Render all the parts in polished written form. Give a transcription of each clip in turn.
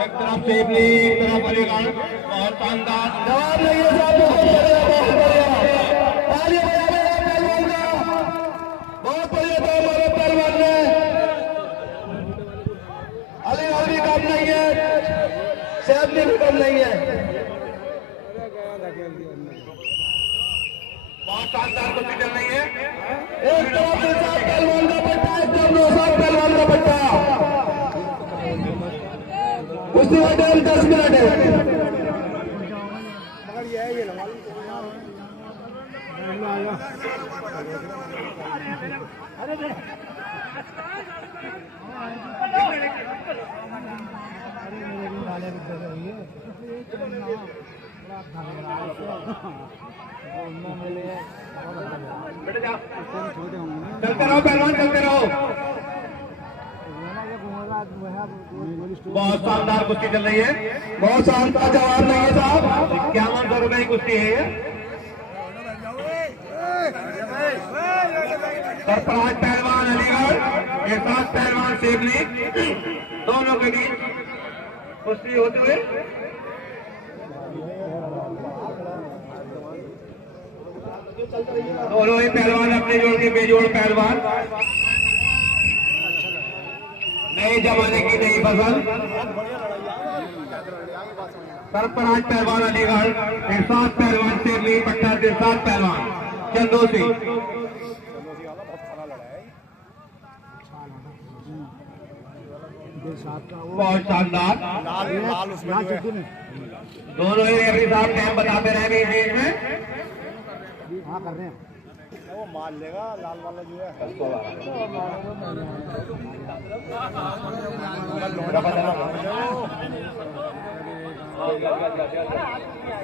एक तरफ सेबली, एक तरफ अलीगढ़। बहुत शानदार जवाब नहीं है साहब, बहुत बढ़िया। तालियां बजाओ पहलवान का, बहुत बढ़िया था हमारे पहलवान ने। अलीगढ़ भी कम नहीं है, सेबली भी कम नहीं है। बहुत शानदार कुश्ती चल रही है। एक तरफ दिलशाद पहलवान का पट्टा, एक तरफ नौशाद पहलवान का पट्टा। कुश्ती का टाइम 10 मिनट है। चलते रहो पहलवान, चलते रहो। बहुत शानदार कुश्ती चल रही है, बहुत शानदार। जवाब नहीं है साहब, 5100 रुपए की कुश्ती है ये। सरफराज पहलवान अलीगढ़, एहसास पहलवान सेबली, दोनों के बीच कुश्ती होते हुए। दोनों ही पहलवान अपने जोड़ के बेजोड़ पहलवान, नए जमाने की नई फसल। सरफराज पहलवान अलीगढ़, एहसास पहलवान सेबली, पट्टा दिलशाद पहलवान चंदोसी। बहुत शानदार। दोनों ही रेफरी साहब टाइम बताते रहे बीच बीच में। हाँ कर रहे हैं, वो मार लेगा लाल वाला जो है।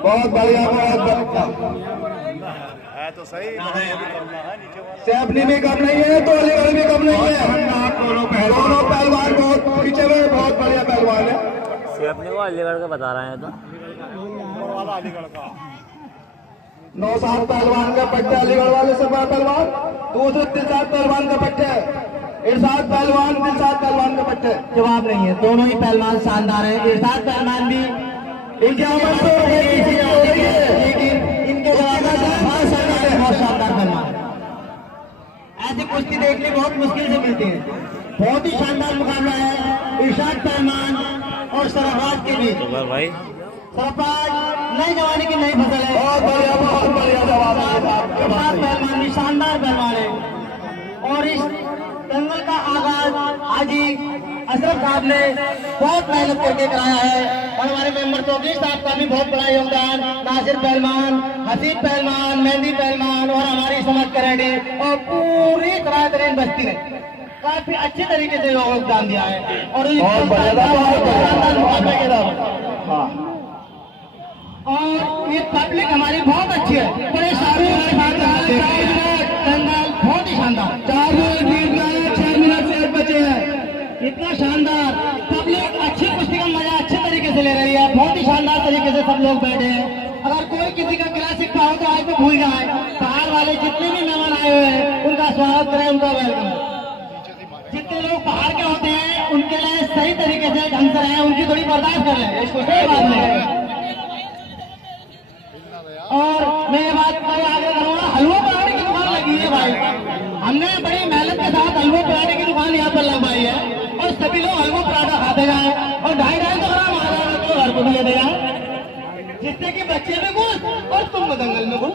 बहुत बढ़िया, बहुत बढ़िया है। तो सही सेबली भी कम नहीं है, तो अलीगढ़ भी कम नहीं है। दोनों पहलवान बहुत पीछे में, बहुत बढ़िया पहलवान है। सेबली को अलीगढ़ का बता रहे हैं, तो अलीगढ़ का नौशाद पहलवान का पट्टा, अलीगढ़ वाले सब पहलवान। दूसरे दिलशाद पहलवान का पट्टे, इरशाद पहलवान, दिलशाद पहलवान का पट्टे। जवाब नहीं है, दोनों ही पहलवान शानदार है। इरशाद पहलवान भी लेकिन इनके जवाब बहुत शानदार पहलवान। ऐसी कुश्ती देखने बहुत मुश्किल से मिलती है। बहुत ही शानदार मुकाबला है इरशाद पहलवान और सरफराज के बीच। भाई सरफराज नए जमाने की नई फसल है। बहुत बढ़िया, बहुत बढ़िया जवाब। इरशाद पहलवान भी शानदार पहलवान है। और इस दंगल का आगाज हाजी अशरफ साहब ने बहुत मेहनत करके कराया है। और हमारे मेंबर चौधरी साहब का भी बहुत बड़ा योगदान, नासिर पहलवान, हसीब पहलवान, मेहंदी पहलवान और हमारी समझ करेडी और पूरी तरातरीन बस्ती ने काफी अच्छे तरीके से योगदान दिया है। और इस मुकाबले के दौरान और ये पब्लिक हमारी बहुत अच्छी है। बड़े दंगल बहुत ही शानदार, 4 मिनट 6 मिनट से बचे हैं। इतना शानदार पब्लिक अच्छी कुश्ती का मजा अच्छे तरीके से ले रही है। बहुत ही शानदार तरीके से सब लोग बैठे हैं। अगर कोई किसी का गिला सिक्का हो तो आज तो भूल जाए। बाहर वाले जितने भी मेहमान आए हुए हैं उनका स्वागत करें, उनका वेलकम। जितने लोग बाहर के होते हैं उनके लिए सही तरीके से ढंग से रहें, उनकी थोड़ी बर्दाश्त कर लें, इसको सही बात नहीं। और मैं ये बात आगे करूँगा, हलवा पराठे की दुकान लगी है भाई। हमने बड़ी मेहनत के साथ हलवा पराठे की दुकान यहाँ पर लगवाई है और सभी लोग हलवा पराठा खाते जाए और 2.5 ग्राम आ रहा है तो घर को भी लेते जाए, जिससे कि बच्चे भी खुश और तुम दंगल में खुश।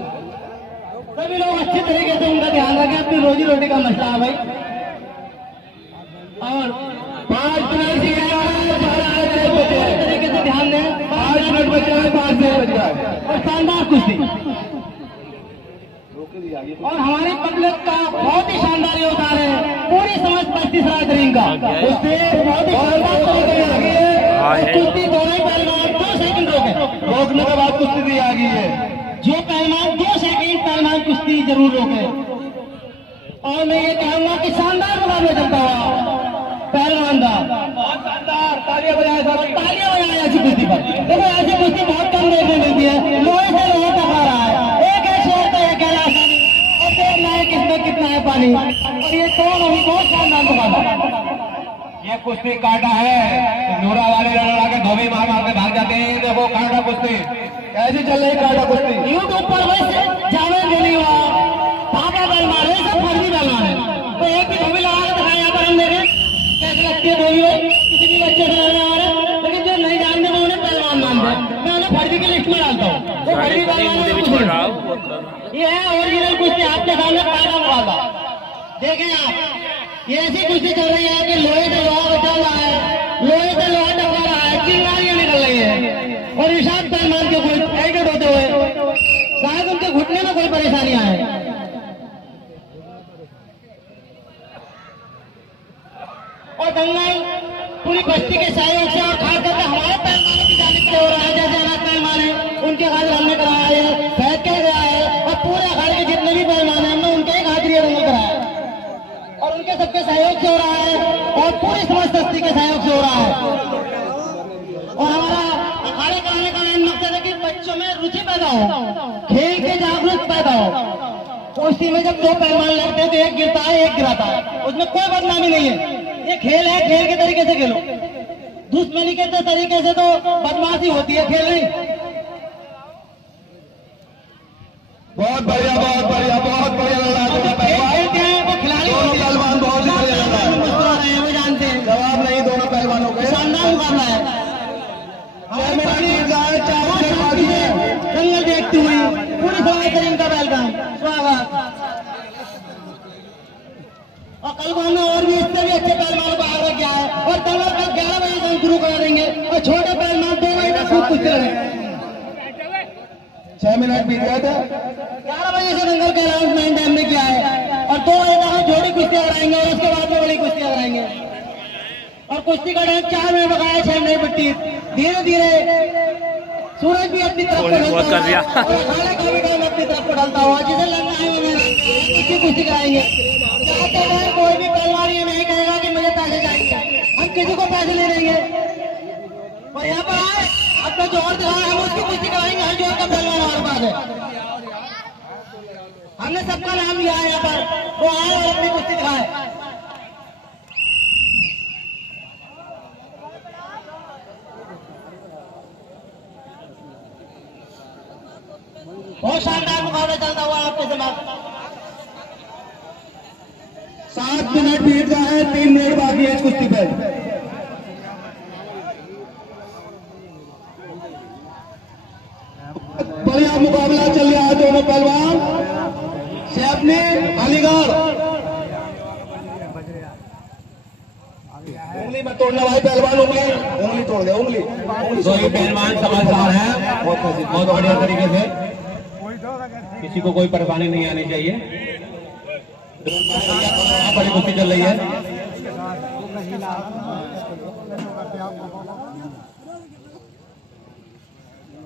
सभी लोग अच्छे तरीके से उनका ध्यान रखें, अपनी रोजी रोटी का मसला है भाई। और 5 मिनट तरीके से ध्यान दें, 5 मिनट बचे हैं, 5 मिनट बच रहा है। और शानदार कुश्ती और हमारी पब्लिक का बहुत ही शानदार योगदान है। पूरी समझ बस्ती सराय का कुश्ती बहुत ही शानदार कुश्ती। दोनों ही पहलवान 2 सेकंड रोके, रोकने के बाद कुश्ती दी आ गई है। जो पहलवान 2 सेकंड पहलवान कुश्ती जरूर रोके। और मैं ये कहूंगा कि शानदार मुकाबला चलता हुआ पहलवान का बहुत शानदार, तालियां बजाएं सब, तालियां बजाएं ऐसी कुश्ती पर। देखो ऐसी कुश्ती बहुत कम देखने मिलती है, लोहे से लोहा टकरा रहा है, एक है शेर तो एक है राशि और देखना है किसमें कितना है पानी। और ये दोनों ही बहुत शानदार मुकाबला। ये कुश्ती काटा है, नूरा वाले लड़ा के धोबी मार मार के भाग जाते हैं। देखो काटा कुश्ती कैसी चल रही, काटा कुश्ती यूट्यूब पर वैसे जावेद अली हुआ, पापा बैल मारे, सब फर्जी बैल मारे। तो एक भी धोबी लगा के दिखाया यहाँ पर हम देखे कैसे लगती है धोबी भाई, किसी भी बच्चे से लड़ने वाले। लेकिन जो नहीं जानते वो उन्हें पहलवान मानते हैं। मैं उन्हें फर्जी की लिस्ट में डालता हूँ। वो फर्जी पहलवान ये है ओरिजिनल कुश्ती आपके सामने काटा मुकाबला। देखें आप, ये ऐसी कुश्ती चल रही है कि लोहे से लोहा बचा रहा है, लोहे से लोहा टपका रहा है, चिंगारियां निकल रही है। और इरशाद पहलवान के कोई एडेड होते हुए शायद उनके घुटने में कोई परेशानियां है। और दंगल पूरी बस्ती के सहयोग से और खास करके हमारे पहलवानों की जानिब से हो रहा है। जैसे अनाथ पहलवान है, उनके खातिर हमने कराया है, फैद के गया है, और पूरे अखाड़े के जितने भी पहलवान हैं हमने उनके ही खातिर ये दंगल कराया है। और उनके सबके सहयोग से हो रहा है, और पूरी समस्त बस्ती के सहयोग से हो रहा है। और हमारा अखाड़े कराने का मेन मकसद है कि बच्चों में रुचि पैदा हो, खेल के जागरूक पैदा हो। कुश्ती में जब दो पहलवान लड़ते हैं तो एक गिरता है एक गिराता है, उसमें कोई बदनामी नहीं है। ये खेल है, खेल के तरीके से खेलो। दुश्मनी के तरीके से तो बदमाशी होती है, खेल नहीं। बहुत बढ़िया, बहुत बढ़िया, बहुत बढ़िया लड़ा है। वो खिलाड़ी पहलवान बहुत बढ़िया लड़ा है, मुस्कुरा रहे हैं, वो जानते हैं। जवाब नहीं दोनों पहलवानों के। शानदार मुकाबला है। दंगल देखती हुई पूरी स्वागत करें का वेलकम, स्वागत। और कल को हमने और भी इससे भी अच्छे पहलवानों को आग्रह किया है। और दंगल कल 11 बजे से हम शुरू करा देंगे, और छोटे पहलवान 2 बजे तक खूब कुछ करेंगे। 6 मिनट बीत गए थे। 11 बजे से दंगल का अनाउंसमेंट हमने किया है, और 2 बजे तक हम छोटी कुश्तियां कराएंगे, और उसके बाद में बड़ी कुश्तियां कराएंगे। और कुश्ती का टाइम 4 मिनट लगाया, 6 मिनट बट्टी। धीरे धीरे सूरज भी अपनी तरफ को ढलता हुआ, और अखाड़े का भी टाइम अपनी तरफ को ढलता हुआ। जिसे लगना है उसकी कुश्ती कराएंगे। चाहते हैं कोई भी पहलवान ये नहीं कहेगा कि मुझे पैसे चाहिए, हम किसी को पैसे नहीं देंगे। और यहाँ पर आए अपना जोर दिखाए, हम उसकी कुश्ती कराएंगे। हर जोर का पहलवान हमारे पास है। हमने सबका नाम लिया है यहाँ पर, वो आए और अपनी कुश्ती दिखाए। बहुत शानदार मुकाबला चलता हुआ आपके समक्ष। 7 मिनट बीत गए हैं, 3 मिनट बाकी है इस कुश्ती पे। बढ़िया मुकाबला चल रहा है, दोनों पहलवान सैफनी अलीगढ़। उंगली मत तोड़ना भाई पहलवान, उंगली तोड़ दे, उंगली। तो ये पहलवान समझदार है, बहुत बढ़िया तरीके से, किसी को कोई परेशानी नहीं आनी चाहिए। बड़ी कुश्ती चल रही है।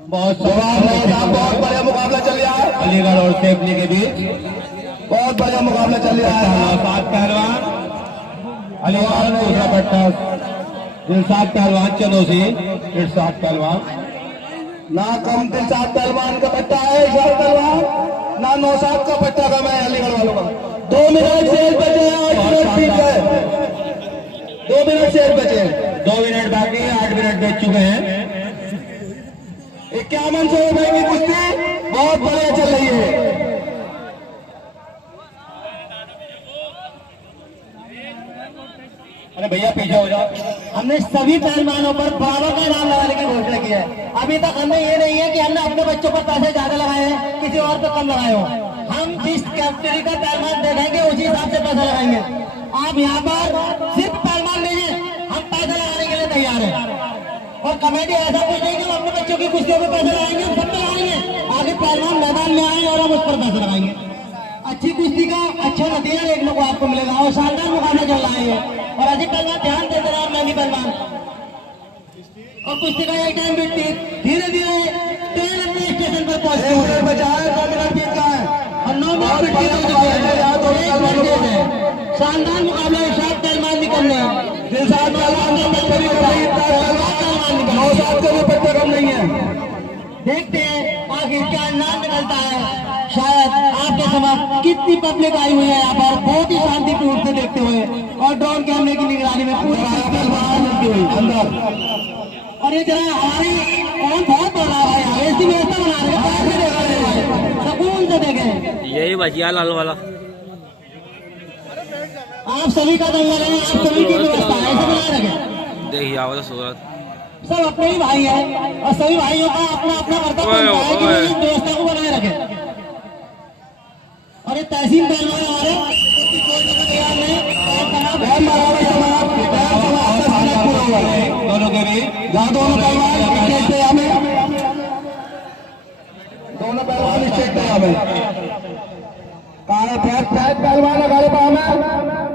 बहुत बहुत बढ़िया मुकाबला चल रहा है अलीगढ़ और सेफनी के बीच। बहुत बढ़िया मुकाबला चल रहा है। 7 पहलवान अलीगढ़, दूसरा पट्टा दिलशाद पहलवान चंदोसी, इरशाद पहलवान। ना कम दिलशाद पहलवान का पट्टा है इरशाद पहलवान, ना नौशाद का पट्टा का मैं अलीगढ़ वालों का। 2 मिनट शेष बचे हैं, 8 मिनट बीत गए। 2 मिनट शेष बचे हैं, 2 मिनट बाकी, 8 मिनट बीत चुके हैं। 5100 रुपए की कुश्ती बहुत बढ़िया चल रही है। अरे भैया पीछे हो जाओ। हमने सभी पहलवानों पर बराबर का इनाम लगाने की घोषणा की है। अभी तक हमने ये नहीं है कि हमने अपने बच्चों पर पैसे ज्यादा लगाए हैं, किसी और पे कम लगाए हो। हम जिस कैटेगरी का पहलवान देखेंगे उसी हिसाब से पैसा लगाएंगे। आप यहाँ पर सिर्फ पहलवान लीजिए, हम पैसा लगाने के लिए तैयार हैं। और कमेटी ऐसा कुछ नहीं कि हम अपने बच्चों की कुश्तियों पर पैसे लगाएंगे, हम सब पे लगाएंगे। आगे पहलवान मैदान में आए और हम उस पर पैसे लगाएंगे। अच्छी कुश्ती का अच्छा नतीजा देखने को आपको मिलेगा, और शानदार मुकाबला चल रहा है। और अजी पहलवान ध्यान देते रहे, मैं भी पहलवान। और कुश्ती का एक टाइम बीतती, धीरे धीरे ट्रेन अपने स्टेशन पर पहुंचती है। बचा है, 2 मिनट बीत गए हैं और 9 मिनट बीतती है। शानदार मुकाबला इरशाद पहलवान निकलने हैं। दिलशाद पहलवान का पट्टा भी नौशाद का भी पट्टा कम नहीं है। देखते हैं आखिर क्या नाम निकलता है। शायद आपके समाज वक्त कितनी पब्लिक आई हुई है यहाँ पर, बहुत ही शांतिपूर्ण से देखते हुए और ड्रोन कैमरे की निगरानी में पूरी अंदर। और ये जरा हमारी कौन बहुत बोल रहा है भाई, ऐसी व्यवस्था बना रहे हैं, सुकून से देखें। यही बचिया लाल वाला। आप सभी का दंगल है, आप सभी की व्यवस्था है, ऐसे बनाए रखें। देखिए आओ सूरत सब अपने ही भाई हैं और सभी भाइयों का अपना अपना कर्तव्य बनता है कि वो इस व्यवस्था को बनाए रखें। और ये तहसील पहलवान आ रहे हैं, दोनों के भी दोनों पहलवान स्टेट पे हमें, दोनों पहलवान स्टेट पे हमें, पहलवान अगाड़े पे हमें